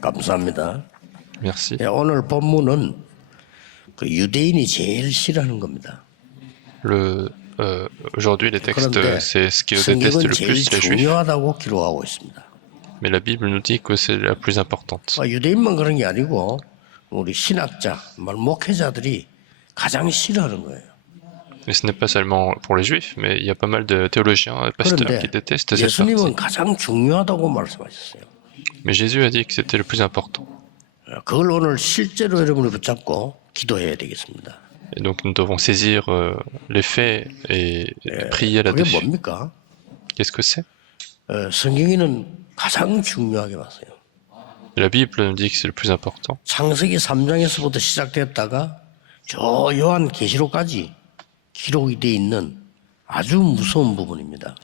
감사합니다. Merci. 오늘 본문은 그 유대인이 제일 싫어하는 겁니다. Aujourd'hui, les textes, 그런데 c'est ce qu'ils détestent 성경은 le 제일 plus, les Juifs, 중요하다고 기록하고 있습니다. mais la Bible nous dit que c'est la plus importante. 유대인만 그런 게 아니고 우리 신학자, 목회자들이 가장 싫어하는 거예요. Et ce n'est pas seulement pour les Juifs, mais il y a pas mal de théologiens et pasteurs qui 그런데 détestent cette partie. 예수님은 가장 중요하다고 말씀하셨어요. Mais Jésus a dit que c'était le plus important. 그걸 오늘 실제로 여러분이 붙잡고 기도해야 되겠습니다. Et donc nous devons saisir les faits et prier 그게 là-dessus. 뭡니까? Qu'est-ce que c'est? 성경에는 가장 중요하게 봤어요. La Bible nous dit que c'est le plus important. 창세기 3장에서부터 시작됐다가 저 요한 계시록까지 기록이 되어 있는 아주 무서운 부분입니다.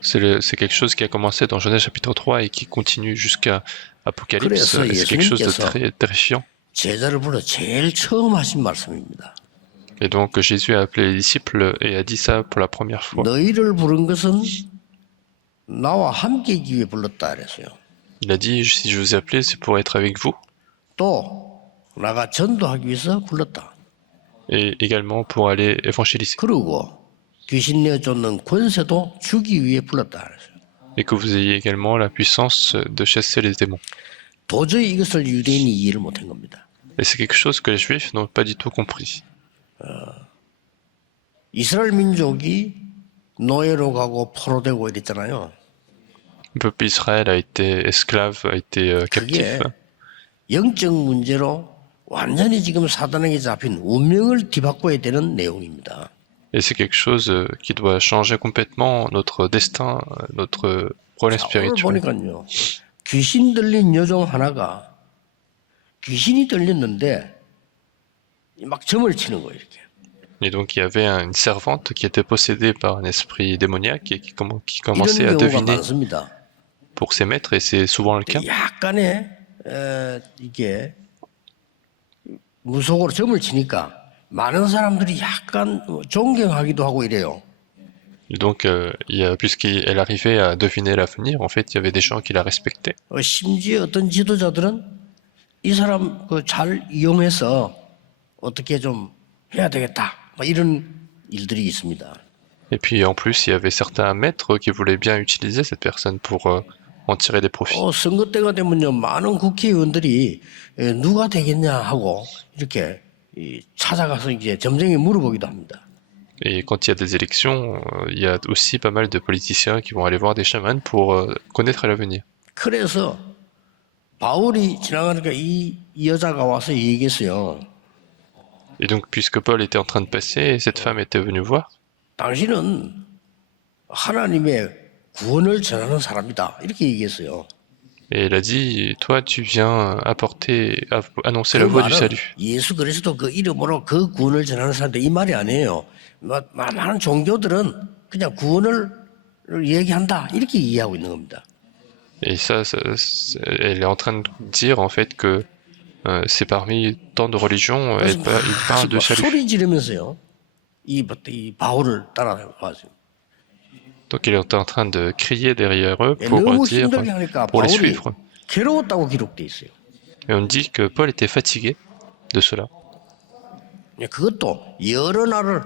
C'est quelque chose qui a commencé dans Genèse chapitre 3 et qui continue jusqu'à Apocalypse. Et c'est quelque chose de très terrifiant. 제자를 불러 제일 처음 하신 말씀입니다. Et donc Jésus a appelé les disciples et a dit ça pour la première fois. 너희를 부른 것은 나와 함께 있기 위해 불렀다 그랬어요. Il a dit, si je vous ai appelé, c'est pour être avec vous. 또 나가 전도하기 위해서 불렀다. Et également pour aller évangéliser. 그리고 귀신 내어 쫓는 권세도 주기 위해 불렀다 그랬어요. Et que vous ayez également la puissance de chasser les démons. 도저히 이것을 유대인이 이해를 못한 겁니다. Et c'est quelque chose que les Juifs n'ont pas du tout compris. 이스라엘 민족이 노예로 가고 포로되고 이랬잖아요. Le peuple Israël a été esclave, a été captif. 그게 영적 문제로 완전히 지금 사단에게 잡힌 운명을 뒤바꿔야 되는 내용입니다. Et c'est quelque chose qui doit changer complètement notre destin, notre problème 오늘 spirituel. 보니까요. 귀신 들린 여종 하나가 귀신이 들렸는데 막 점을 치는 거예요. 이렇게. Et donc il y avait une servante qui était possédée par un esprit démoniaque et qui commençait à 이런 경우가 deviner 많습니다. pour ses maîtres, et c'est souvent le cas. 약간의 이게 무속으로 점을 치니까 많은 사람들이 약간 존경하기도 하고 이래요. Et donc, puisqu'elle arrivait à deviner l'avenir, en fait, il y avait des gens qui la respectaient. 심지어 어떤 지도자들은 이 사람 잘 이용해서 어떻게 좀 해야 되겠다. 이런 일들이 있습니다. Et puis, en plus, il y avait certains maîtres qui voulaient bien utiliser cette personne pour en tirer des profits. 선거 때가 되면요, 많은 국회의원들이 누가 되겠냐 하고 이렇게 찾아가서 이제 점쟁이 물어보기도 합니다. Et quand il y a des élections, il y a aussi pas mal de politiciens qui vont aller voir des chamans pour connaître l'avenir. 그래서 바울이 지나가니까 이 여자가 와서 얘기했어요. Et donc, puisque Paul était en train de passer, cette femme était venue voir. 당신은 하나님의 구원을 전하는 사람이다. 이렇게 얘기했어요. Et elle a dit, toi, tu viens annoncer 그 la voie du 말은 salut. 예수 그리스도 그 이름으로 그 구원을 전하는 사람들 이 말이 아니에요. 많은 종교들은 그냥 구원을 얘기한다. 이렇게 이해하고 있는 겁니다. Et ça, elle est en train de dire en fait que c'est parmi tant de religions, il parle de salut. 소리 지르면서요. 이 바울을 따라가죠. Donc il est en train de crier derrière eux 너무 힘들게 하니까 pour les 바울이 suivre. 괴로웠다고 기록돼 있어요. Et on dit que Paul était fatigué de cela. 그것도 여러 날을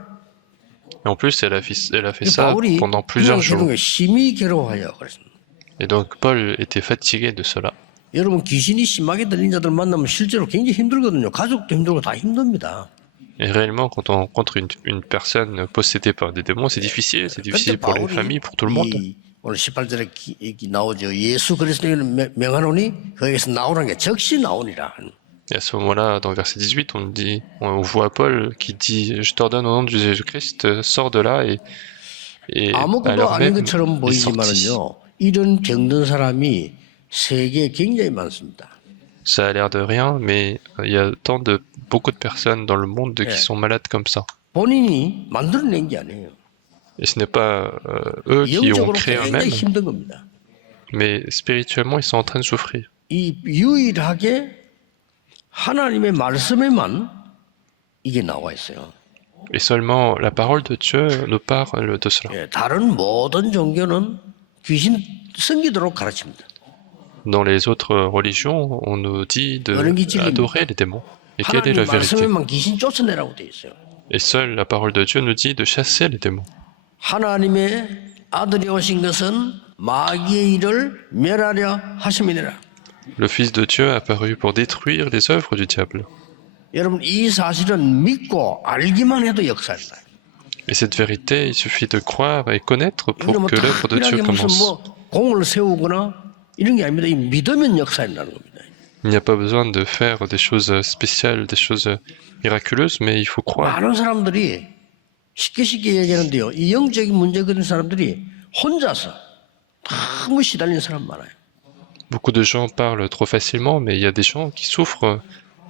Et en plus, elle a fait ça pendant plusieurs jours. 심히 괴로워해요. 그랬습니다. Et donc Paul était fatigué de cela. 여러분 귀신이 심하게 들린 자들 만나면 실제로 굉장히 힘들거든요. 가족도 힘들고 다 힘듭니다. Et réellement, quand on rencontre une personne possédée par des démons, c'est difficile pour les familles, pour tout le monde. 오늘 18절에 나오죠. 예수 그리스도를 명하노니 거기에서 나오는 게 즉시 나오니라. Et à ce moment-là, dans le verset 18, on voit Paul qui dit « Je t'ordonne au nom de Jésus-Christ, sors de là » et à 아무것도 l'heure 아닌 même, 것처럼 il sortit. 보이지만은요. 이런 병든 사람이 세계에 굉장히 많습니다. Ça a l'air de rien, mais il y a beaucoup de personnes dans le monde qui sont malades comme ça. 본인이 만들어낸 게 아니에요. Et ce n'est pas eux qui ont créé eux-mêmes, 힘든 겁니다. mais spirituellement, ils sont en train de souffrir. 이 유일하게 하나님의 말씀에만 이게 나와 있어요. Et seulement la parole de Dieu nous parle de cela. 다른 모든 종교는 귀신 섬기도록 가르칩니다. Dans les autres religions, on nous dit 어느 게 진리입니까? d'adorer les démons. Et quelle est 하나님 la vérité? 말씀에만 귀신 쫓아내라고 돼 있어요. Et seule la parole de Dieu nous dit de chasser les démons. 하나님의 아들이 오신 것은 마귀의 일을 멸하려 하심이니라. Le Fils de Dieu est apparu pour détruire les œuvres du diable. 여러분 이 사실은 믿고 알기만 해도 역사입니다. Et cette vérité, il suffit de croire et connaître 이거 pour 뭐 que l'œuvre de Dieu 특별하게 무슨 commence. 뭐 공을 세우거나 이런 게 아닙니다. 이 믿으면 역사인다는 겁니다. Il n'y a pas besoin de faire des choses spéciales, des choses miraculeuses, mais il faut croire. 많은 사람들이 쉽게 얘기하는데요. 이 영적인 문제 그런 사람들이 혼자서 너무 시달리는 사람 많아요. Beaucoup de gens parlent trop facilement, mais il y a des gens qui souffrent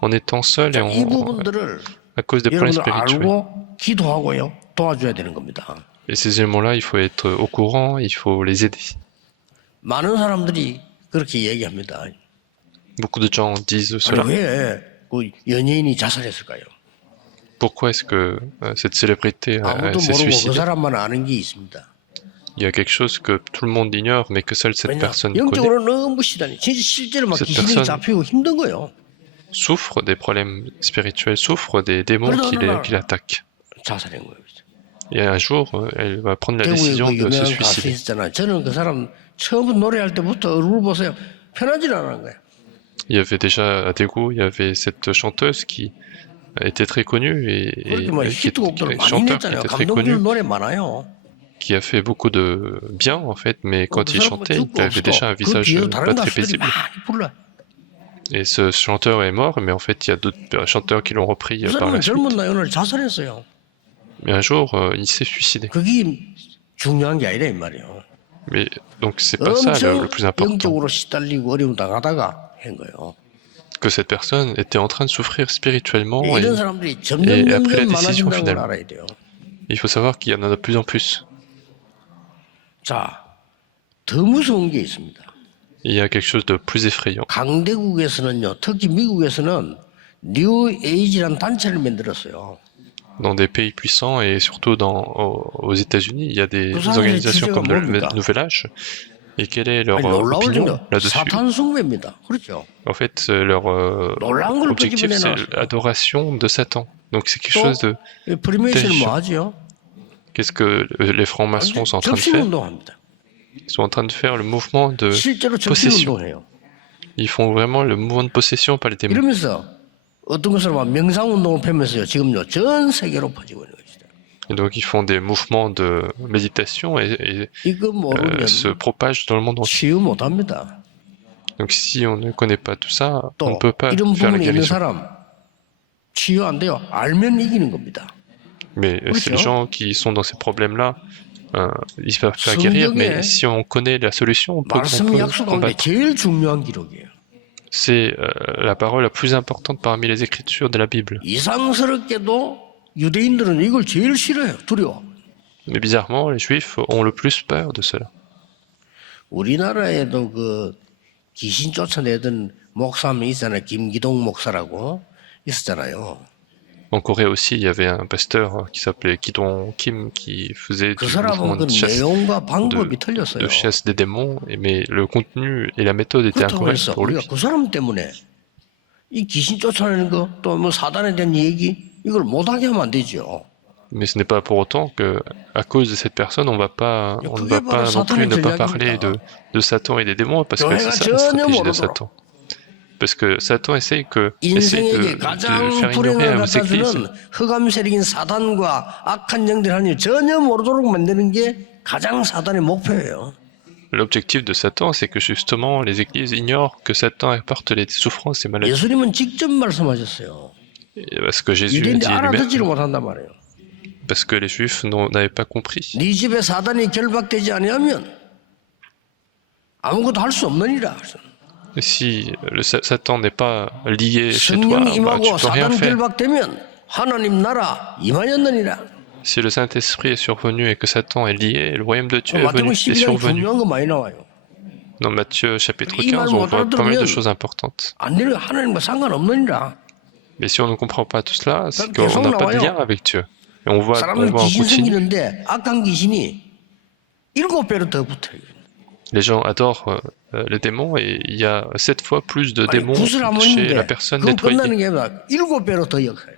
en étant seuls et 이 부분들을 à cause des problèmes 여러분들 spirituels. 알고 기도하고요. 도와줘야 되는 겁니다. Et ces éléments-là, il faut être au courant, il faut les aider. 많은 사람들이 그렇게 얘기합니다. Beaucoup de gens disent 아니, cela. 왜 그 연예인이 자살했을까요? Pourquoi est-ce que cette célébrité 아무도 s'est 모르고 그 suicidée? 사람만 아는 게 있습니다. Il y a quelque chose que tout le monde ignore, mais que seule cette 왜냐? personne connaît. 영적으로 너무 시달리. 진짜 실제로 막 Cette 귀신이 personne- 잡히고 힘든 거예요. Souffre des problèmes spirituels, souffre des démons qui l'attaquent. 자살한 거예요. Et un jour, elle va prendre la 대구에 décision 그 de se 유명한 가수 suicider. 있잖아요. 저는 그 사람 처음 노래할 때부터 얼굴 보세요. 편하질 않은 거예요. Il y avait déjà à Daegu, il y avait cette chanteuse qui était très connue et 그렇게 뭐 qui 히트곡들을 많이 chanteur qui 냈잖아요. était très 감동주는 connu, 노래 많아요. qui a fait beaucoup de bien en fait, mais quand il chantait, il avait déjà un 그 visage 뒤에 pas 다른 très 가수들이 paisible. 많이 불러요. Et ce chanteur est mort, mais en fait, il y a d'autres chanteurs qui l'ont repris 그 par la 사람은 suite. 젊은 나이 오늘 자살했어요. Mais un jour, il s'est suicidé. 그게 중요한 게 아니라 이 말이에요. Mais donc c'est pas ça le 엄청 plus important. 영적으로 시달리고 어려움 당하다가 한 거예요. Que cette personne était en train de souffrir spirituellement 이런 사람들이 et 점점 après la 점점 décision 많아진다는 걸 finale. 알아야 돼요. Il faut savoir qu'il y en a de plus en plus. 자, 더 무서운 게 있습니다. Il y a quelque chose de plus effrayant. 강대국에서는요, 특히 미국에서는 뉴 에이지라는 단체를 만들었어요. Dans des pays puissants et surtout aux États-Unis, il y a des 그 사람들의 organisations comme le 주제가 뭡니까? Nouvel Âge. Et quelle est leur 아니, 놀라울 opinion 정도 là-dessus? 사탄 숭배입니다. 그렇죠? En fait, leur 놀라운 걸 objectif, 끄집어내 c'est 놨어요. l'adoration de Satan. Donc c'est quelque 또 chose de... 프리메이션은 뭐 하지요? Qu'est-ce que les francs-maçons sont en train de 접신 faire? 운동합니다. Ils sont en train de faire le mouvement de 실제로 접신 possession. 운동해요. Ils font vraiment le mouvement de possession par les démons. 이러면서 어떤 것을 막 명상 운동을 펴면서요. 지금요 전 세계로 퍼지고 있는 것이죠. Et donc ils font des mouvements de méditation et 이거 모르면 se propagent dans le monde entier. 치유 못합니다. Donc si on ne connaît pas tout ça, on ne 또 peut pas 이런 faire la 부분에 있는 guérison. 사람 치유 안 돼요. 알면 이기는 겁니다. Mais ces 그렇죠? gens qui sont dans ces problèmes-là, ils se peuvent faire guérir, mais si on connaît la solution, on peut 말씀 약속 가운데 combattre. 제일 중요한 기록이에요. C'est la parole la plus importante parmi les écritures de la Bible. 이상스럽게도 유대인들은 이걸 제일 싫어해요. 두려워. Mais bizarrement, les Juifs ont le plus peur de cela. 우리나라에도 그 귀신 쫓아내던 목사 한 명 있잖아요. 김기동 목사라고 있었잖아요. En Corée aussi, il y avait un pasteur qui s'appelait Kidong Kim qui faisait 그 du 사람은 mouvement 그 de chasse, 내용과 방법이 틀렸어요. de chasse des démons, mais le contenu et la méthode étaient 그렇다고 incorrects 해서 pour lui. 우리가 그 사람 때문에 이 귀신 쫓아내는 거 또 뭐 사단에 대한 얘기 이걸 못하게 하면 안 되죠. Mais ce n'est pas pour autant que, à cause de cette personne, on ne va pas non plus ne pas parler de Satan et des démons, parce que c'est ça la stratégie de Satan. Parce que Satan essaie de 인생에게 faire 가장 ignorer 불행을 aux 갖다 églises 주는 흑암 세력인 사단과 악한 영들 하나님 전혀 모르도록 만드는 게 가장 사단의 목표예요. l'objectif de Satan, c'est que justement les églises ignorent que Satan apporte les souffrances et maladies. 예수님은 직접 말씀하셨어요. Parce que Jésus dit 유대인들이 알아듣지를 lui-même, 못한단 말이에요. parce que les Juifs n'avaient pas compris. 네 집에 사단이 결박되지 아니하면 아무것도 할 수 없느니라. Si le Satan n'est pas lié chez toi, 성령이 tu 임하고 peux rien 사단 faire. 결박되면 하나님 나라 임하였느니라. Si le Saint-Esprit est survenu et que Satan est lié, le royaume de Dieu est 마태복음 est 12장에 survenu. 중요한 거 많이 나와요. Dans Matthieu chapitre 이 15, 말 on 못 voit pas mal de 알아들으면 choses importantes. 안 되는 하나님과 상관없느니라. Mais si on ne comprend pas tout cela, c'est 계속 qu'on n'a pas de 나와요. lien avec Dieu. Et on voit 사람은 en 귀신 continu, 생기는데 악한 귀신이 7배로 더 붙어요. les gens adorent les démons et il y a 7 fois plus de 아니, démons 구슬 한 chez la 번인데 personne 그거 끝나는 nettoyée. 게 아니라 7배로 더 역사해요.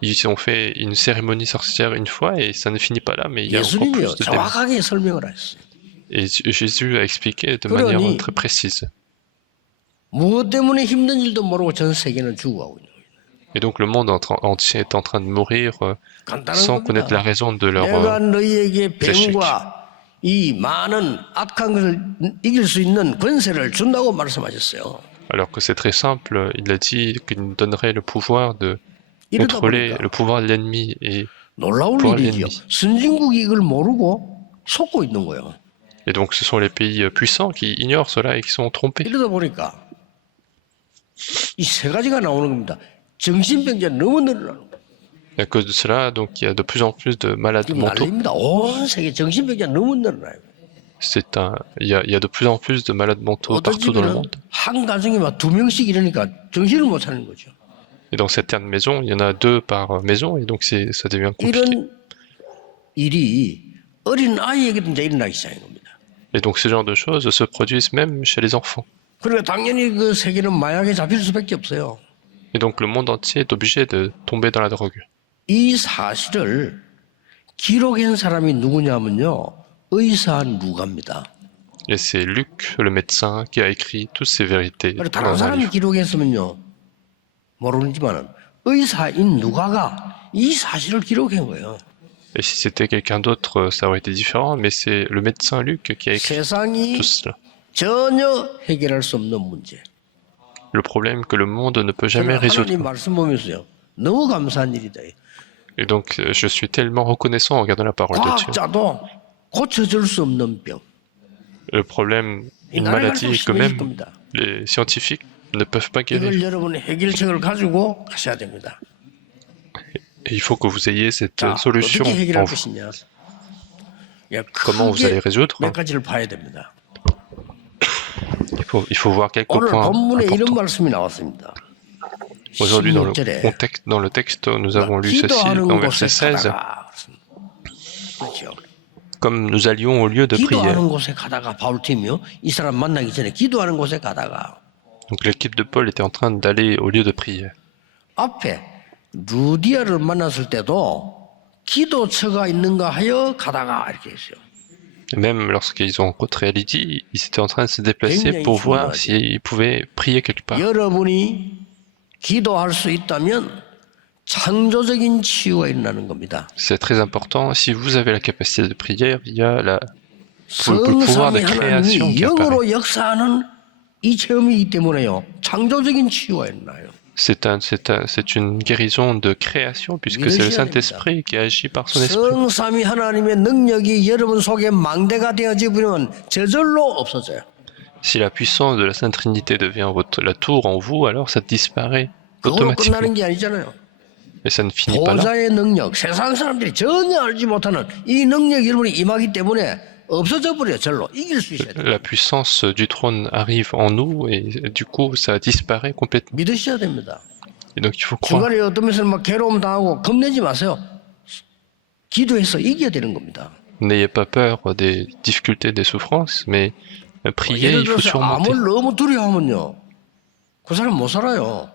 Ils ont fait une cérémonie sorcière une fois et ça ne finit pas là, mais il y a encore 예수님이요 plus de démons. 정확하게 설명을 하셨어요. Et Jésus a expliqué de manière 그러니 très précise. 무엇 때문에 힘든 일도 모르고 전 세계는 죽어가고 있는 거예요. Et donc le monde entier est en train de mourir 간단한 sans connaître la 겁니다. raison de leur 내가 너희에게 échec. 뱀과 이 많은 악한 것을 이길 수 있는 권세를 준다고 말씀하셨어요. Alors que c'est très simple, il a dit qu'il nous donnerait le pouvoir de 이러다 contrôler 보니까 le pouvoir de l'ennemi et 놀라운 pouvoir de 일이죠. l'ennemi. 선진국이 이걸 모르고 속고 있는 거예요. Et donc ce sont les pays puissants qui ignorent cela et qui sont trompés. 이러다 보니까 이 세 가지가 나오는 겁니다. 정신병자 너무 늘어나는 거예요. Et à cause de cela, donc il y a de plus en plus de malades 지금 mentaux. 난립니다. 온 세계 정신병자 너무 늘어나요. Il y a de plus en plus de malades mentaux 어떤 partout dans le 집에는 monde. 한 가정이 막 2명씩 이러니까 정신을 못 차리는 거죠. Et dans certaines maisons, il y en a 2 par maison et donc ça devient compliqué. 이런 일이 어린 아이에게도 이제 일어나기 시작한 겁니다. Et donc ce genre de choses se produisent même chez les enfants. 그러니까 당연히 그 세계는 마약에 잡힐 수밖에 없어요. Et donc le monde entier est obligé de tomber dans la drogue. 이 사실을 기록한 사람이 누구냐면요. 의사 누가입니다. Et c'est Luc, le médecin, qui a écrit toutes ces vérités 다른 dans un 사람이 livre. 기록했으면요. 모르지만은 의사인 누가가 이 사실을 기록한 거예요. Et si c'était quelqu'un d'autre, ça aurait été différent, mais c'est le médecin Luc qui a écrit 세상이 tout cela. 전혀 해결할 수 없는 문제. Le problème que le monde ne peut jamais 저는 résoudre. 하나님 말씀 보면서요. 너무 감사한 일이다. Et donc je suis tellement reconnaissant en regardant la parole de Dieu. 과학자도 고쳐줄 수 없는 병. Le problème, 이 une 나라가 maladie 좀 que 심해질 même 겁니다. les scientifiques ne peuvent pas guérir. 이걸 여러분의 해결책을 가지고 가셔야 됩니다. Et il faut que vous ayez cette 자, solution 어떻게 en 해결할 vous. 것이냐? 예, Comment vous allez 크게 résoudre? 몇 가지를 봐야 됩니다. Il faut voir quelques 오늘 points 본문에 이런 importants. 말씀이 나왔습니다. Aujourd'hui, 16절에 dans le texte, nous avons lu ceci 기도하는 dans 곳에 verset 16. 가다가 그렇죠. Comme nous allions au lieu de prière. 기도하는 곳에 가다가 바울팀이요. 이 사람 만나기 전에 기도하는 곳에 가다가 Donc l'équipe de Paul était en train d'aller au lieu de prière. 앞에 루디아를 만났을 때도 기도처가 있는가 하여 가다가 이렇게 했어요. Et même lorsqu'ils ont rencontré Lydie, ils étaient en train de se déplacer 굉장히 pour voir 중요하죠. s'ils pouvaient prier quelque part. 여러분이 기도할 수 있다면 창조적인 치유가 일어나는 겁니다. C'est très important. Si vous avez la capacité de prière, il y a le pouvoir de 성삼위 création 하나님이 qui apparaît. 영으로 역사하는 이 체험이기 때문에요. 창조적인 치유가 일어나요. C'est une guérison de création puisque c'est le Saint-Esprit qui agit par son esprit. 성삼위 하나님의 능력이 여러분 속에 망대가 되어지면 저절로 없어져요. Si la puissance de la Sainte Trinité devient la tour en vous, alors ça disparaît 그걸로 automatiquement. 끝나는 게 아니잖아요. Et ça ne finit pas là. 보좌의 능력, 세상 사람들이 전혀 알지 못하는 이 능력이 여러분이 임하기 때문에 없어져 버려요. 절로 이길 수 있어야 돼요. La puissance du trône arrive en nous et du coup ça disparaît complètement. 믿으셔야 됩니다. Et donc il faut croire. 중간에 어떤 면에서 막 괴로움 당하고 겁내지 마세요. 기도해서 이겨야 되는 겁니다. N'ayez pas peur des difficultés, des souffrances, mais prier, 예를 il faut 들어서 surmonter. 암을 너무 두려워하면요. 그 사람 못 살아요.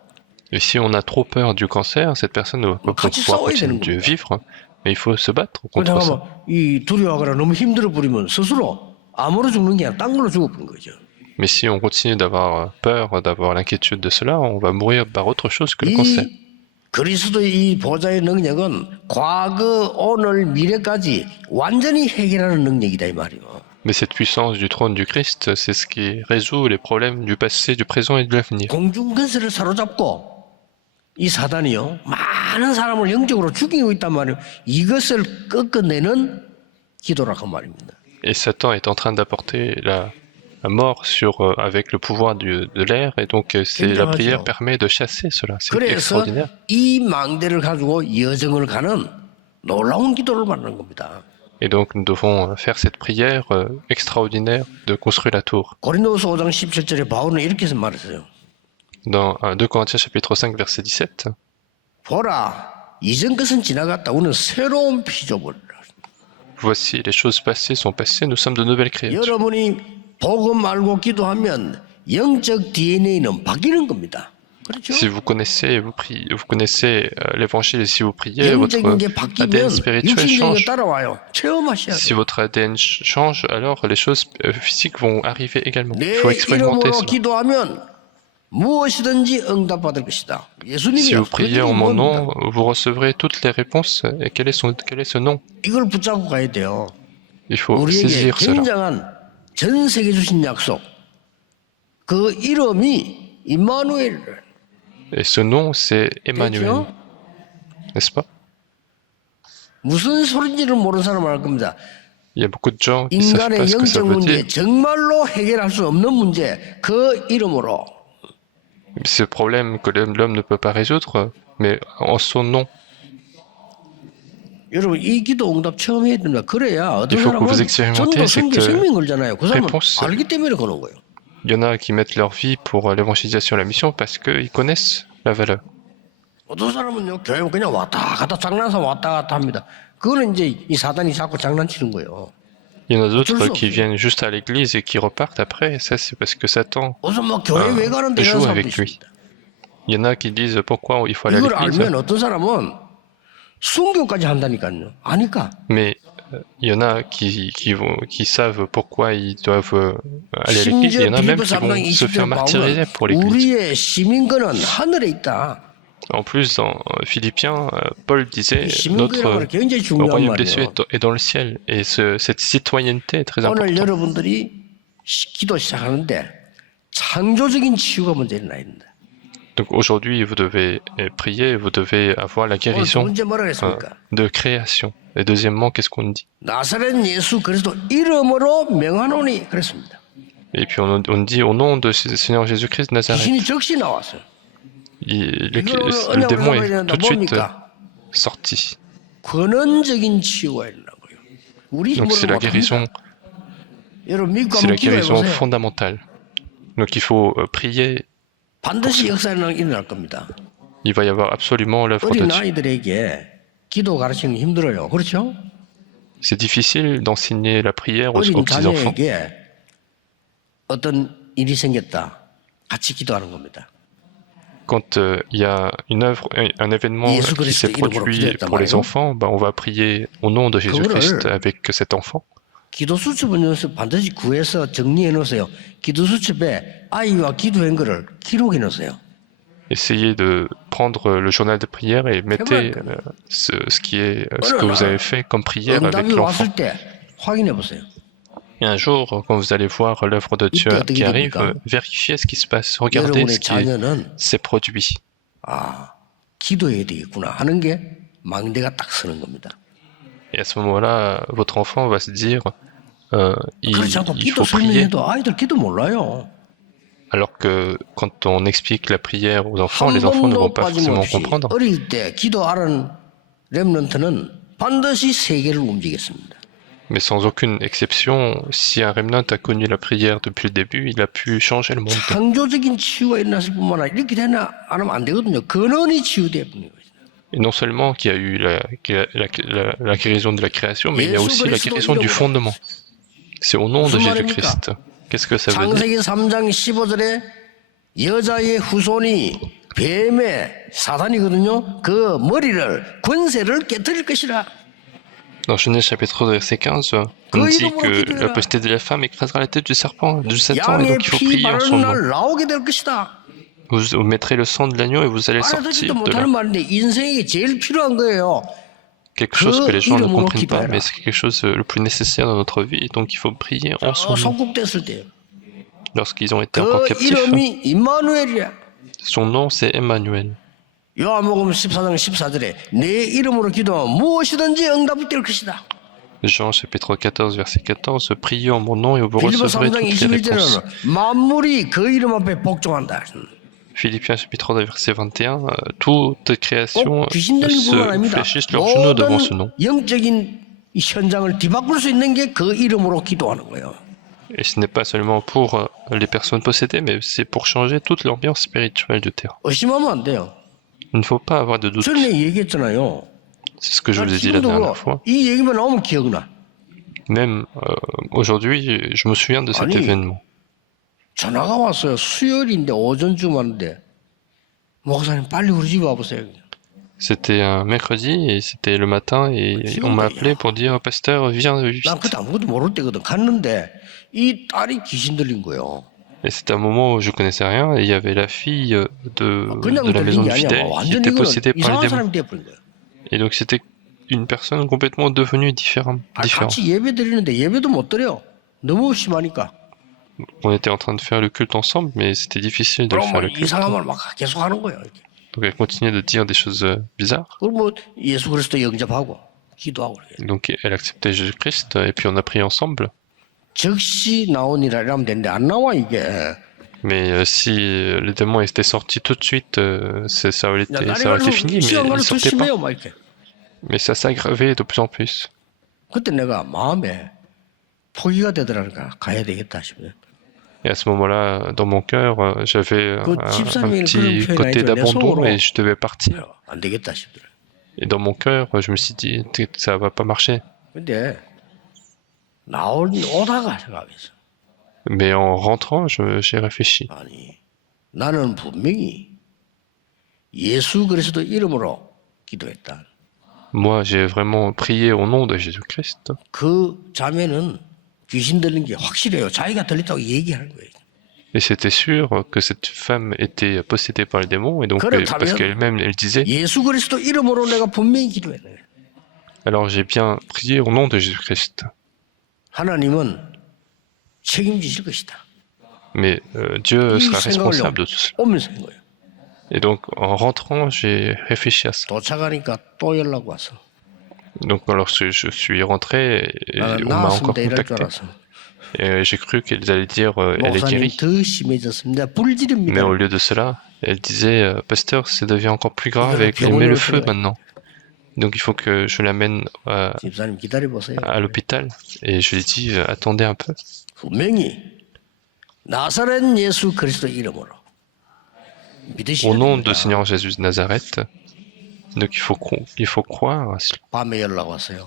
Et si on a trop peur du cancer, cette personne ne va pas 같이 pouvoir 싸워야 되는 continuer de 겁니다. vivre, mais il faut se battre contre ça. 잠깐만 이 두려워하거나 너무 힘들어 버리면 스스로 암으로 죽는 게 아니라 딴 걸로 죽어버린 거죠. Mais si on continue d'avoir peur, d'avoir l'inquiétude de cela, on va mourir par autre chose que le cancer. 이 그리스도의 이 보좌의 능력은 과거, 오늘, 미래까지 완전히 해결하는 능력이다 이 말이에요. Mais cette puissance du trône du Christ, c'est ce qui résout les problèmes du passé, du présent et de l'avenir. 공중 근세를 사로잡고 이 사단이요 많은 사람을 영적으로 죽이고 있단 말이에요. 이것을 꺾어내는 기도라 그 말입니다. Et Satan est en train d'apporter la mort avec le pouvoir de l'air, et donc la prière permet de chasser cela. C'est 그래서 extraordinaire. 이 망대를 가지고 여정을 가는 놀라운 기도를 말하는 겁니다. Et donc nous devons faire cette prière extraordinaire de construire la tour. 고린도서 5장 17절에 바울은 이렇게 해서 말했어요. Dans 2 Corinthiens chapitre 5 verset 17, 보라 이전 것은 지나갔다. 우리는 새로운 피조물. voici les choses passées sont passées, nous sommes de nouvelles créatures. 여러분이 복음 알고 기도하면 영적 DNA는 바뀌는 겁니다. 그렇죠? Si vous connaissez, vous connaissez l'évangile et si vous priez, votre 영적인 게 ADN 바뀌면 spirituel 육신적인 게 change. 따라와요. 체험하셔야 Si 돼요. votre ADN change, alors les choses physiques vont arriver également. Il 내 faut expérimenter 이름으로 cela. 기도하면 무엇이든지 응답받을 것이다. Si 예수님이 vous priez en mon 뭡니까? nom, vous recevrez toutes les réponses. Et quel est ce nom? 이걸 붙잡고 가야 돼요. Il faut 우리에게 saisir cela. 굉장한 전 세계 주신 약속. 그 이름이 임마누엘. Et ce nom, c'est Emmanuel. 그렇죠? N'est-ce pas? 무슨 소리인지를 모르는 사람은 알 겁니다. Il y a beaucoup de gens qui ne savent 인간의 pas ce que ça 영적 veut 문제, dire. 정말로 해결할 수 없는 문제, 그 이름으로 Ce problème que l'homme ne peut pas résoudre, mais en son nom. 여러분 이 기도 응답 처음 해야 됩니다. 그래야 어떤 Il faut que vous 사람은 전도 expérimentez 성교 cette 생명 걸잖아요. 그 사람은 réponse. 알기 때문에 그런 거예요. Il y en a qui mettent leur vie pour l'évangélisation et la mission parce qu'ils connaissent la valeur. 어떤 사람은요 교회 그냥 왔다 갔다 장난삼아 왔다 갔다 합니다. 그거는 이제 이 사단이 자꾸 장난치는 거예요. Il y en a d'autres Toujours. qui viennent juste à l'église et qui repartent après. Ça, c'est parce que Satan 무슨 뭐 교회 왜 가는데 이런 joue 사람도 avec lui. 있습니다. Il y en a qui disent pourquoi il faut aller à 이걸 l'église. 알면 어떤 사람은 순교까지 한다니까요. 아니까. Mais il y en a qui savent pourquoi ils doivent aller à l'église. Il y 심지어 en a même 빌립보 qui 3장 vont se 20절 faire martyriser 바울은 pour l'église. 우리의 시민권은 하늘에 있다. En plus, dans Philippiens, Paul disait 시민권이라는 notre 건 굉장히 중요한 royaume des cieux 말이에요. est dans le ciel. Et cette citoyenneté est très 오늘 importante. 여러분들이 기도 시작하는데 창조적인 치유가 먼저 일어나야 된다. Donc aujourd'hui, vous devez prier, vous devez avoir la 오늘 두 guérison 번째 뭐라고 했습니까? de création. Et deuxièmement, qu'est-ce qu'on dit? 나사렛 예수 그리스도 이름으로 명하노니 그랬습니다. Et puis on dit au nom de Seigneur Jésus-Christ de Nazareth. 귀신이 적시 나왔어요. Le démon est tout de suite 뭡니까? sorti. 근원적인 치유가 일어나고요. 우리 Donc c'est 힘으로 la guérison, 여러분 믿고 c'est la 한번 기도해 guérison 보세요. fondamentale. Donc il faut prier. 반드시 역사는 일어날 겁니다. Il va y avoir absolument l'œuvre de 어린 Dieu. 아이들에게 기도 가르치는 게 힘들어요. 그렇죠? C'est difficile d'enseigner la prière aux 어린 petits-enfants. 자녀에게 어떤 일이 생겼다. 같이 기도하는 겁니다. Quand il y a un événement Jésus qui Christ s'est 이름으로 produit 기도했단 pour les 말이에요. enfants, on va prier au nom de Jésus-Christ 그거를 avec cet enfant. 기도 수첩은 반드시 구해서 정리해 놓으세요. 기도 수첩에 아이와 기도한 거를 기록해 놓으세요. Essayez de prendre le journal de prière et mettez ce que vous avez fait comme prière avec 응답이 l'enfant. 왔을 때 확인해 보세요. Et un jour, quand vous allez voir l'œuvre de Dieu 어떻게 qui arrive, 됩니까? vérifiez ce qui se passe, regardez 여러분의 ce qui 자녀는 s'est produit. 아 기도해야 되겠구나 하는 게 망대가 딱 서는 겁니다. Et à ce moment-là, votre enfant va se dire, 그렇지 않고 il 기도 faut prier. 설명해도 아이들 기도 몰라요. Alors que quand on explique la prière aux enfants, 한 les enfants ne vont 번도 pas forcément 빠짐없이 comprendre. 어릴 때 기도하는 렘넌트는 반드시 세계를 움직였습니다. Mais sans aucune exception, si un remnant a connu la prière depuis le début, il a pu changer le monde. 창조적인 치유가 일어났을 뿐만 아니라 이렇게 되나 안 하면 안 되거든요. 근원이 치유돼야 뿐이에요. Et non seulement qu'il y a eu la guérison de la création, mais il y a aussi la guérison du fondement. C'est au nom de Jésus-Christ. Qu'est-ce que ça veut dire? 창세기 3장 15절에 여자의 후손이 뱀의 사단이거든요. 그 머리를 권세를 깨뜨릴 것이라. Dans Genèse chapitre 3 verset 15, on dit que la postérité de la femme écrasera la tête du serpent, du Satan, et 양의 donc il faut 피 prier en son 바르는 nom. 날 나오게 될 것이다. Vous mettrez le sang de l'agneau et vous allez 알아듣지도 sortir de là. 못하는 말인데 인생에 제일 필요한 거예요. Quelque chose que les gens ne comprennent pas, mais c'est quelque chose le plus nécessaire dans notre vie, donc il faut prier en son nom. 속국됐을 때 Lorsqu'ils ont été encore 그 captifs, 이름이 임마누엘이야. son nom c'est Emmanuel. 요한복음 14장 14절에 내 이름으로 기도하면 무엇이든지 응답이 될 것이다. Jean chapitre 14 verset 14, priez en mon nom et vous 빌립보 recevrez 3장 toutes les réponses. 21절에는 만물이 그 이름 앞에 복종한다. Philippiens chapitre 2 verset 21, toute création 귀신들이 se 뿐만 아닙니다. fléchissent leurs genoux devant ce nom. 모든 영적인 이 현장을 뒤바꿀 수 있는 게 그 이름으로 기도하는 거예요. Et ce n'est pas seulement pour les personnes possédées, mais c'est pour changer toute l'ambiance spirituelle du terrain. 의심하면 안 돼요. Il ne faut pas avoir de doute. 전에 얘기했잖아요. C'est ce que je vous ai dit la dernière fois. 이 얘기만 나오면 기억나. Même aujourd'hui, je me souviens de cet 아니, événement. 전화가 왔어요. 수요일인데 오전쯤 왔는데 목사님 빨리 우리 집에 와보세요. C'était un mercredi et c'était le matin et on m'a appelé pour dire pasteur viens vite. 난 그때 아무것도 모를 때거든. 갔는데 이 딸이 귀신 들린 거예요. Et c'était un moment où je connaissais rien et il y avait la fille de 그냥 la maison 들린 du 게 아니야. fidèle qui 완전히 était 이거는 possédée par 이상한 les démons. 사람이 돼버린 거예요. Et donc c'était une personne complètement devenue différente. 같이 예배 드리는데 예배도 못 드려. 너무 심하니까. On était en train de faire le culte ensemble, mais c'était difficile de 그럼 faire 뭐 le culte. 이상한 말 막 계속 하는 거예요. 이렇게. Donc elle continuait de dire des choses bizarres. 그리고 뭐 예수 그리스도 영접하고 기도하고 그래요. Donc elle acceptait Jésus-Christ et puis on a prié ensemble. 즉시 나오니라 이러면 되는데 안 나와 이게. Mais si les démons étaient sortis tout de suite, ça aurait 야, été, 날이 ça aurait été 갈수록 fini, mais 시간 ils ne 갈수록 더 sortaient pas. 심해요, 막 이렇게. Mais ça s'aggravait de plus en plus. 그때 내가 마음에 포기가 되더라니까 가야 되겠다 싶어요. Et à ce moment-là, dans mon cœur, j'avais 그 un 집사님이 petit 그런 côté 표현을 d'abandon 속으로 et je devais partir. 안 되겠다 싶더라고요. Et dans mon cœur, je me suis dit, ça va pas marcher. 근데 오다가 생각했어. Mais en rentrant, j'ai réfléchi. 아니 나는 분명히 예수 그리스도 이름으로 기도했다. Moi, j'ai vraiment prié au nom de Jésus-Christ. 그 자매는 귀신 들린 게 확실해요. 자기가 들렸다고 얘기하는 거예요. Et c'était sûr que cette femme était possédée par les démons, et donc 그렇다면 parce qu'elle-même, elle disait, 예수 그리스도 이름으로 내가 분명히 기도했네. alors j'ai bien prié au nom de Jésus-Christ. 하나님은 책임지실 것이다. Mais Dieu 이 sera 생각을 responsable de tout cela. 오면서 한 거예요. Et donc, en rentrant, j'ai réfléchi à ça. 도착하니까 또 연락 왔어. Donc, lorsque je suis rentré, 나는 on m'a encore 나았습니다 이럴 줄 contacté. 알았어. Et j'ai cru qu'elles allaient dire, elle est 목사님 guérie. 더 심해졌습니다. Mais 불지릅니다. au lieu de cela, elle disait, pasteur, ça devient encore plus grave 이거는 avec elle met le 병원으로 feu 데려가야 maintenant. Donc, il faut que je l'amène 집사님 기다려 보세요. à l'hôpital. Et je lui ai dit, attendez un peu. 분명히 나사렛 예수 그리스도 이름으로 믿으셔야 Au nom 됩니다. du Seigneur Jésus de Nazareth. Donc, il faut croire à cela. 밤에 연락 왔어요.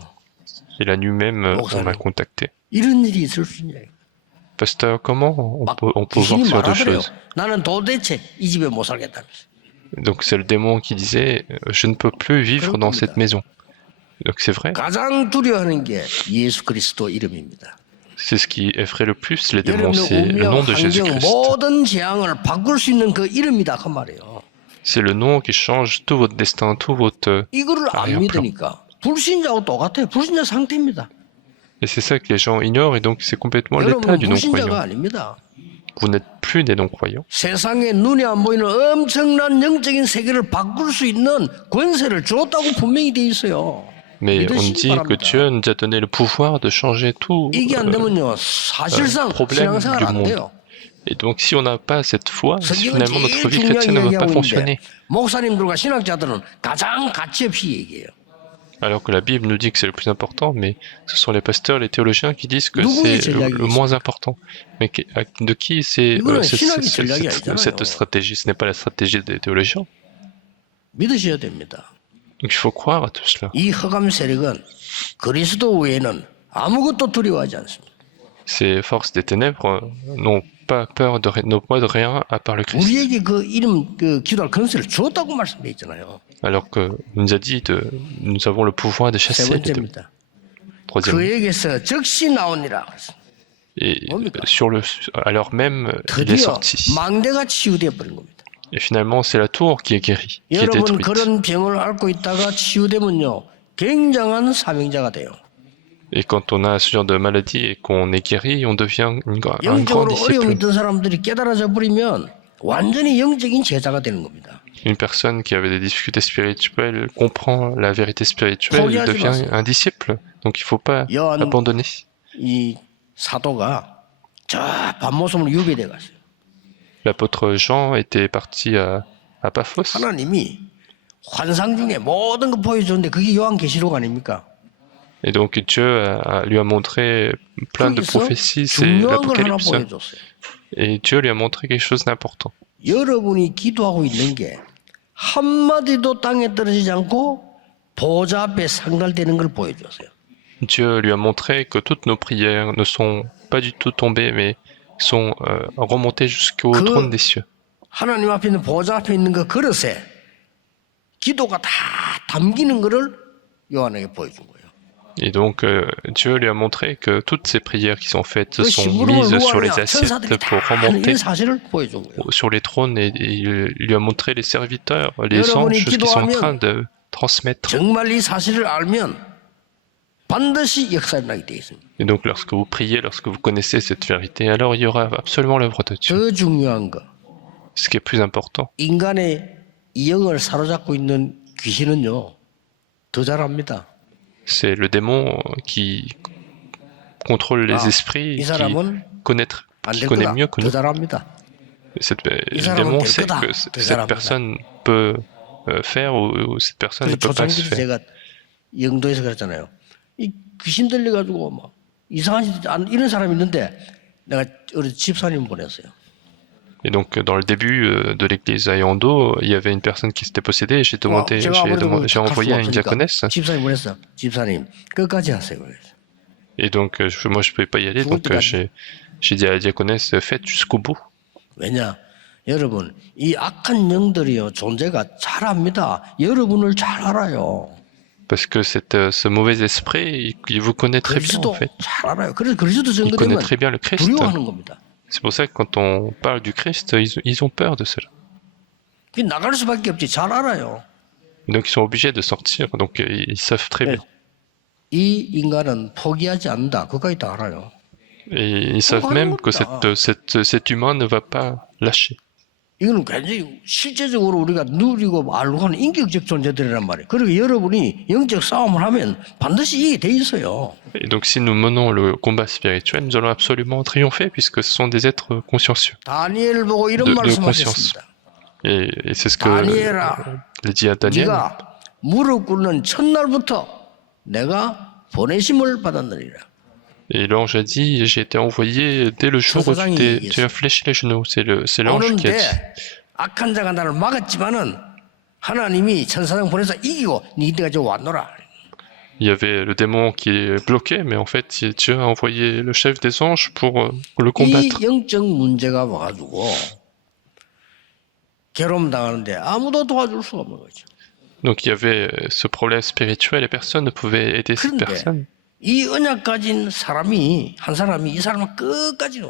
Et la nuit même, on m'a contacté. 이런 일이 있을 수 있냐? Pasteur, comment 막 on peut voir 귀신이 ce genre de 말하더래요. choses? 나는 도대체 이 집에 못 살겠다면서. Donc c'est le démon qui disait je ne peux plus vivre dans cette maison. Donc c'est vrai, 가장 두려워하는 게 예수 그리스도 이름입니다. c'est ce qui effraie le plus les démons, 여러분의 c'est le nom 운명, de 환경, Jésus-Christ. 모든 재앙을 바꿀 수 있는 그 이름이다 그 말이에요. C'est le nom qui change tout votre destin, tout votre 이거를 안 arrière-plan. 믿으니까 불신자하고 똑같아요. 불신자 상태입니다. Et c'est ça que les gens ignorent et donc c'est complètement l'état 여러분은 du 불신자가 non-croyant. 아닙니다. Vous n'êtes plus des non-croyants. 세상에 눈에 안 보이는 엄청난 영적인 세계를 바꿀 수 있는 권세를 줬다고 분명히 돼 있어요. Mais on 믿으시기 dit que 바랍니다. Dieu nous a donné le pouvoir de changer tout 이게 안 되면요 사실상 problème 신앙생활 du 안 monde. 돼요. Et donc si on n'a pas cette foi, 성경은 finalement notre 제일 vie 중요하게 chrétienne ne va pas 얘기하고 fonctionner. 있는데 목사님들과 신학자들은 가장 가치 없이 얘기해요. Alors que la Bible nous dit que c'est le plus important, mais ce sont les pasteurs, les théologiens qui disent que 누구의 c'est 전략이 le moins important. Mais de qui c'est 이거는 신학의 전략이 아니잖아요. cette stratégie? Ce n'est pas la stratégie des théologiens. 믿으셔야 됩니다. Donc il faut croire à tout cela. 이 흑암 세력은 그리스도 외에는 아무것도 두려워하지 않습니다. Ces forces des ténèbres n'ont pas peur n'ont pas de rien à part le Christ. 우리에게 그 이름 그 기도할 권세를 줬다고 말씀되어 있잖아요. Alors que nous a dit nous avons le pouvoir de 세 chasser les démons. 번째입니다. Troisième. 그에게서 즉시 나오니라. Et 뭡니까? alors même il est 드디어 sorti. 망대가 치유되어 버린 겁니다. Et finalement c'est la tour qui est guérie, qui est 여러분 détruite. 그런 병을 앓고 있다가 치유되면요 굉장한 사명자가 돼요. Et quand on a ce genre de maladie et qu'on est guéri, on devient un grand 영적으로 어려움이 disciple. 있던 사람들이 깨달아져 버리면 완전히 영적인 제자가 되는 겁니다. Une personne qui avait des difficultés spirituelles comprend la vérité spirituelle, il devient un disciple. Donc il ne faut pas 요한 abandonner. 이 사도가 저 밤모섬으로 유배돼 갔어요. L'apôtre Jean était parti à Paphos. 하나님이 환상 중에 모든 거 보여줬는데 그게 요한계시록 아닙니까? Et donc Dieu lui a montré plein de 거기서 prophéties, c'est 중요한 걸 하나 l'Apocalypse. 보여줬어요. Et Dieu lui a montré quelque chose d'important. 여러분이 기도하고 있는 게 한마디도 땅에 떨어지지 않고 보좌 앞에 상달되는 걸 보여줬어요. Dieu lui a montré que toutes nos prières ne sont pas du tout tombées, mais sont remontées jusqu'au trône des cieux. 하나님 앞에 있는 보좌 앞에 있는 그 그릇에 기도가 다 담기는 것을 요한에게 보여준 거예요. Et donc, Dieu lui a montré que toutes ces prières qui sont faites sont mises sur les assiettes pour remonter sur les trônes, et il lui a montré les serviteurs, les anges qui sont en train de transmettre. 정말 이 사실을 알면 반드시 역사가 나게 되어 있습니다. Et donc, lorsque vous priez, lorsque vous connaissez cette vérité, alors il y aura absolument l'œuvre de Dieu. 더 중요한 거, Ce qui est plus important, 인간의 영을 사로잡고 있는 귀신은요, 더 잘합니다. c'est le démon qui contrôle les esprits, 이 사람은 qui connaît mieux que 더 nous. 잘합니다. Le démon sait que cette personne peut faire ou cette personne ne peut pas se 초창기에 faire. 제가 영도에서 그랬잖아요. 이 귀신 들려가지고 막 이상한 이런 사람이 있는데 내가 우리 집사님 보냈어요. Et donc, dans le début de l'église à Yando, il y avait une personne qui s'était possédée et j'ai envoyé à une diaconesse. 집사님 보냈어. 집사님 끝까지 하세요. Et donc, moi, je ne pouvais pas y aller, donc j'ai dit à la diaconesse, faites jusqu'au bout. 왜냐? 여러분, 이 악한 영들이요, 존재가 잘 압니다. 여러분을 잘 알아요. Parce que ce mauvais esprit, il vous connaît très bien, en fait. 잘 알아요. 그래서 그리스도 Il connaît 증거되면 très bien le Christ. 두려워하는 겁니다. C'est pour ça que quand on parle du Christ, ils ont peur de cela. 그 나갈 수밖에 없지. 잘 알아요. Donc ils sont obligés de sortir, donc ils savent très bien. 이 인간은 포기하지 않는다. 그까지 다 알아요. Et ils savent même que cet humain ne va pas lâcher. 이거는 굉장히 실제적으로 우리가 누리고 알고 하는 인격적 존재들이란 말이에요. 그리고 여러분이 영적 싸움을 하면 반드시 이게 돼 있어요. Et donc si nous menons le combat spirituel, nous allons absolument triompher puisque ce sont des êtres consciencieux, 다니엘 보고 이런 de 말씀하셨습니다. conscience. Et c'est ce que il dit à Daniel. 네가 무릎 꿇는 첫날부터 내가 보내심을 받았느니라. Et l'ange a dit, j'ai été envoyé dès le jour où tu as fléchi les genoux. C'est l'ange qui a dit. 악한 자가 나를 막았지만은 하나님이 천사장 보내서 이기고 니들까지 왔노라. Il y avait le démon qui bloquait, mais en fait, Dieu a envoyé le chef des anges pour le combattre. 이 영적 문제가 와가지고 괴로움 당하는데 아무도 도와줄 수가 없는 거죠. Donc il y avait ce problème spirituel et personne ne pouvait aider cette personne. 이 언약 가진 사람이 한 사람이 이 사람을 끝까지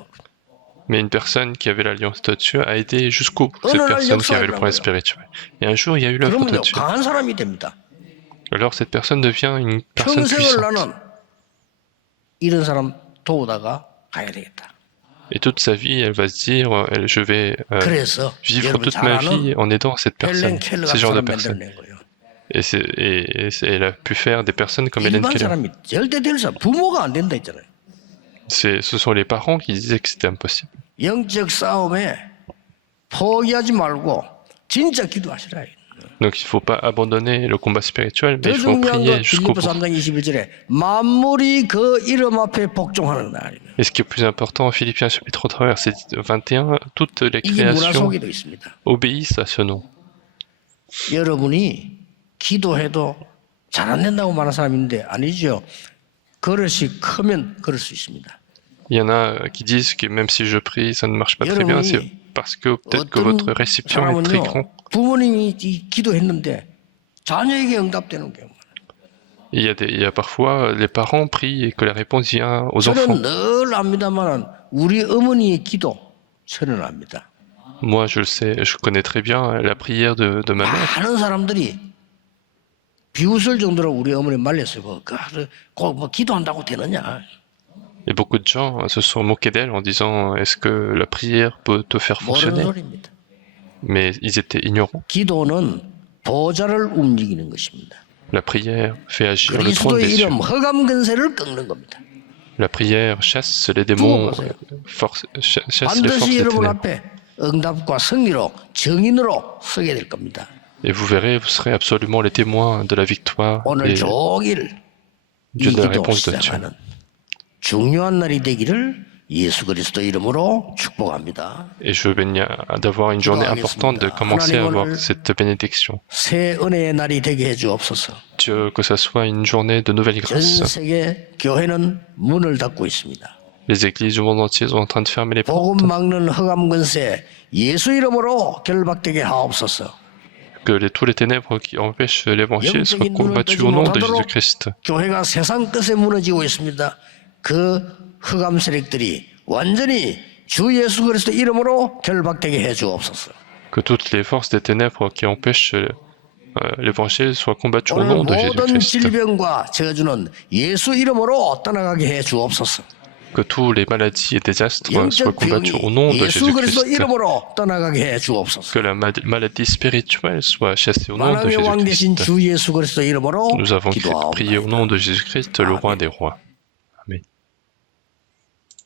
Mais une personne qui avait l'alliance de Dieu a aidé jusqu'au bout cette personne qui avait le problème spirituel. Et un jour, il y a eu l'œuvre de Dieu. 강한 사람이 됩니다. Alors cette personne devient une personne puissante. 나는 이런 사람 도우다가 가야 되겠다. Et toute sa vie, elle va se dire, je vais vivre toute ma vie en aidant cette personne, ce genre de personne. Et elle a pu faire des personnes comme Hélène Keller. Ce sont les parents qui disaient que c'était impossible. Donc il ne faut pas abandonner le combat spirituel, mais il faut prier jusqu'au bout. Et ce qui est plus important, Philippiens chapitre 3, verset 21, toutes les créations obéissent à ce nom. 기도해도 잘 안 된다고 말하는 사람이 있는데 아니죠. 그릇이 크면 그럴 수 있습니다. Il y en a qui disent que même si je prie, ça ne marche pas très bien, c'est parce que peut-être que votre réception est très grande. 부모님이 기도했는데 자녀에게 응답되는 경우. Il y a parfois les parents prient et que la réponse vient aux enfants. 저는 늘 압니다만 우리 어머니의 기도 저는 압니다. Moi, je le sais, je connais très bien la prière de ma mère. 많은 사람들이 비웃을 정도로 우리 어머니 말렸어요. 뭐 기도한다고 되느냐? Et beaucoup de gens se sont moqués d'elle en disant est-ce que la prière peut te faire fonctionner? Mais ils étaient ignorants. 기도는 보좌를 움직이는 것입니다. La prière fait agir le trône des cieux. 흑암 근세를 꺾는 겁니다. La prière chasse les démons, chasse les forces des ténèbres. 응답과 승리로 정인으로 서게 될 겁니다. Et vous verrez, vous serez absolument les témoins de la victoire et de la réponse de Dieu. 중요한 날이 되기를 예수 그리스도 이름으로 축복합니다. Et je veux bénir d'avoir une journée importante, de commencer à avoir cette bénédiction. 새 은혜의 날이 되게 해 주옵소서. Dieu, que ça soit une journée de nouvelles 전 grâces. 세계 교회는 문을 닫고 있습니다. Les églises du monde entier sont en train de fermer les portes. 복음 막는 흑암 권세 예수 이름으로 결박되게 하옵소서. Que tous les ténèbres qui empêchent l'évangile soient combattus au nom de Jésus-Christ. 교회가 세상 끝에 무너지고 있습니다. 그 흑암 세력들이 완전히 주 예수 그리스도 이름으로 결박되게 해 주옵소서. Que toutes les forces des ténèbres qui empêchent l'évangile soient combattues au nom de 오늘 모든 Jésus-Christ. 질병과 저주는 예수 이름으로 떠나가게 해 주옵소서. Que tous les maladies et désastres soient 영적 combattus 병이 au nom de 예수 그리스도 Jésus-Christ. 이름으로 떠나가게 해 주옵소서. Que la maladie spirituelle soit chassée au nom de 만왕의 왕 되신 Jésus-Christ. 주 예수 그리스도 이름으로 Nous avons 기도하옵나이다. prié au nom de Jésus-Christ, le roi des rois.